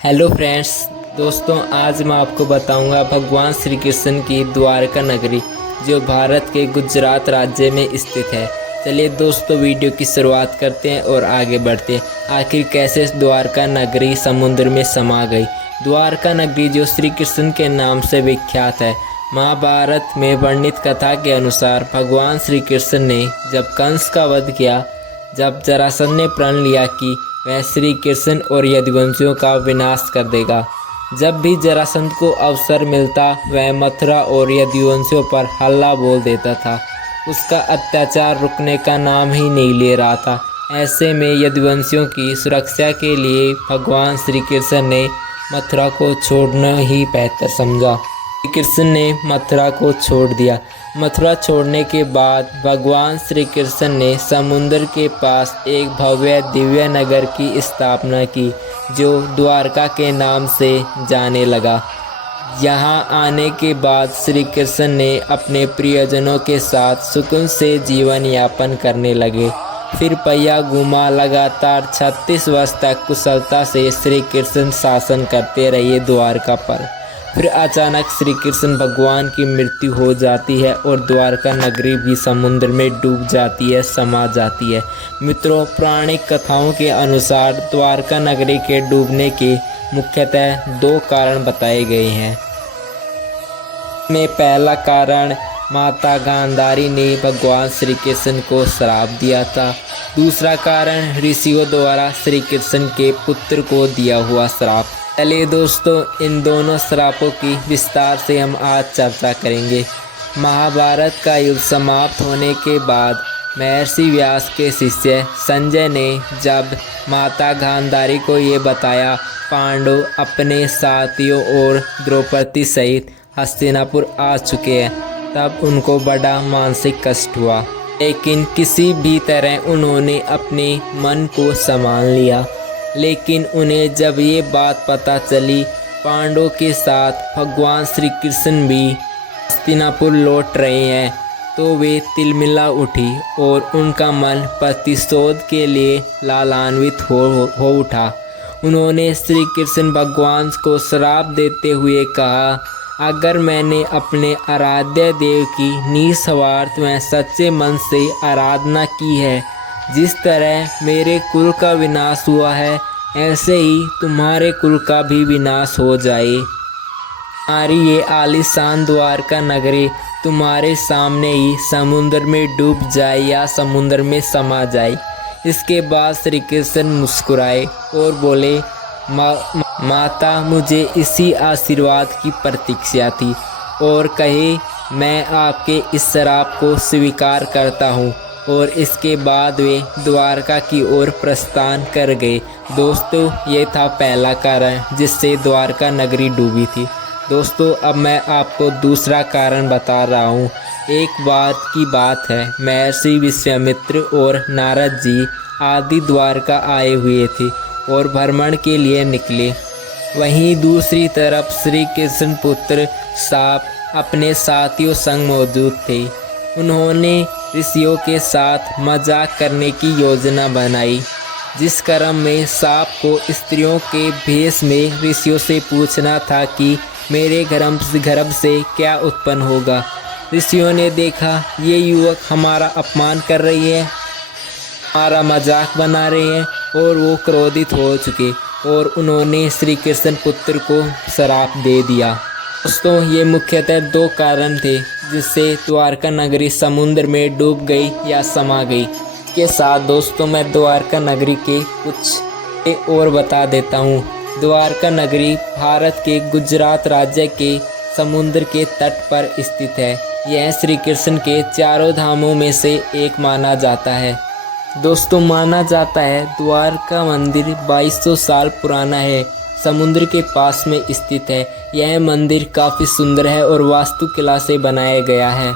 Hello friends, दोस्तों आज मैं आपको बताऊंगा भगवान श्री कृष्ण की द्वारका नगरी जो भारत के गुजरात राज्य में स्थित है। चलिए दोस्तों वीडियो की शुरुआत करते हैं और आगे बढ़ते हैं। आखिर कैसे द्वारका नगरी समुद्र में समा गई। द्वारका नगरी जो श्री कृष्ण के नाम से विख्यात है। महाभारत में वर्णित कथा के अनुसार भगवान श्री कृष्ण ने जब कंस का वध किया, जब जरासंध ने प्रण लिया कि वह श्री कृष्ण और यदुवंशियों का विनाश कर देगा। जब भी जरासंध को अवसर मिलता वह मथुरा और यदुवंशियों पर हल्ला बोल देता था। उसका अत्याचार रुकने का नाम ही नहीं ले रहा था। ऐसे में यदुवंशियों की सुरक्षा के लिए भगवान श्री कृष्ण ने मथुरा को छोड़ना ही बेहतर समझा। श्री कृष्ण ने मथुरा को छोड़ दिया। मथुरा छोड़ने के बाद भगवान श्री कृष्ण ने समुद्र के पास एक भव्य दिव्य नगर की स्थापना की जो द्वारका के नाम से जाने लगा। यहाँ आने के बाद श्री कृष्ण ने अपने प्रियजनों के साथ सुकून से जीवन यापन करने लगे। फिर पहिया घुमा। लगातार 36 वर्ष तक कुशलता से श्री कृष्ण शासन करते रहे द्वारका पर। फिर अचानक श्री कृष्ण भगवान की मृत्यु हो जाती है और द्वारका नगरी भी समुद्र में डूब जाती है, समा जाती है। मित्रों, पौराणिक कथाओं के अनुसार द्वारका नगरी के डूबने के मुख्यतः 2 कारण बताए गए हैं। में पहला कारण माता गांधारी ने भगवान श्री कृष्ण को श्राप दिया था। दूसरा कारण ऋषियों द्वारा श्री कृष्ण के पुत्र को दिया हुआ श्राप। चलिए दोस्तों, इन दोनों श्रापों की विस्तार से हम आज चर्चा करेंगे। महाभारत का युद्ध समाप्त होने के बाद महर्षि व्यास के शिष्य संजय ने जब माता गांधारी को ये बताया पांडव अपने साथियों और द्रौपदी सहित हस्तिनापुर आ चुके हैं, तब उनको बड़ा मानसिक कष्ट हुआ। लेकिन किसी भी तरह उन्होंने अपने मन को संभाल लिया। लेकिन उन्हें जब ये बात पता चली पांडवों के साथ भगवान श्री कृष्ण भी हस्तिनापुर लौट रहे हैं, तो वे तिलमिला उठी और उनका मन प्रतिशोध के लिए लालान्वित हो उठा। उन्होंने श्री कृष्ण भगवान को श्राप देते हुए कहा, अगर मैंने अपने आराध्य देव की निस्वार्थ में सच्चे मन से आराधना की है, जिस तरह मेरे कुल का विनाश हुआ है, ऐसे ही तुम्हारे कुल का भी विनाश हो जाए। तुम्हारी ये आलीशान द्वारका नगरी तुम्हारे सामने ही समुद्र में डूब जाए या समुद्र में समा जाए। इसके बाद श्री कृष्ण मुस्कुराए और बोले, माता, मुझे इसी आशीर्वाद की प्रतीक्षा थी। और कहे, मैं आपके इस श्राप को स्वीकार करता हूँ। और इसके बाद वे द्वारका की ओर प्रस्थान कर गए। दोस्तों, ये था पहला कारण जिससे द्वारका नगरी डूबी थी। दोस्तों, अब मैं आपको दूसरा कारण बता रहा हूँ। एक बार की बात है, महर्षि विश्वामित्र और नारद जी आदि द्वारका आए हुए थे और भ्रमण के लिए निकले। वहीं दूसरी तरफ श्री कृष्ण पुत्र सांप अपने साथियों संग मौजूद थे। उन्होंने ऋषियों के साथ मजाक करने की योजना बनाई, जिस क्रम में सांप को स्त्रियों के भेष में ऋषियों से पूछना था कि मेरे गर्भ से क्या उत्पन्न होगा। ऋषियों ने देखा ये युवक हमारा अपमान कर रही है, हमारा मजाक बना रहे हैं, और वो क्रोधित हो चुके और उन्होंने श्री कृष्ण पुत्र को श्राप दे दिया। दोस्तों, ये मुख्यतः 2 कारण थे जिससे द्वारका नगरी समुद्र में डूब गई या समा गई। के साथ दोस्तों मैं द्वारका नगरी के कुछ और बता देता हूँ। द्वारका नगरी भारत के गुजरात राज्य के समुद्र के तट पर स्थित है। यह श्री कृष्ण के 4 धामों में से एक माना जाता है। दोस्तों, माना जाता है द्वारका मंदिर 2200 साल पुराना है, समुद्र के पास में स्थित है। यह मंदिर काफ़ी सुंदर है और वास्तुकला से बनाया गया है।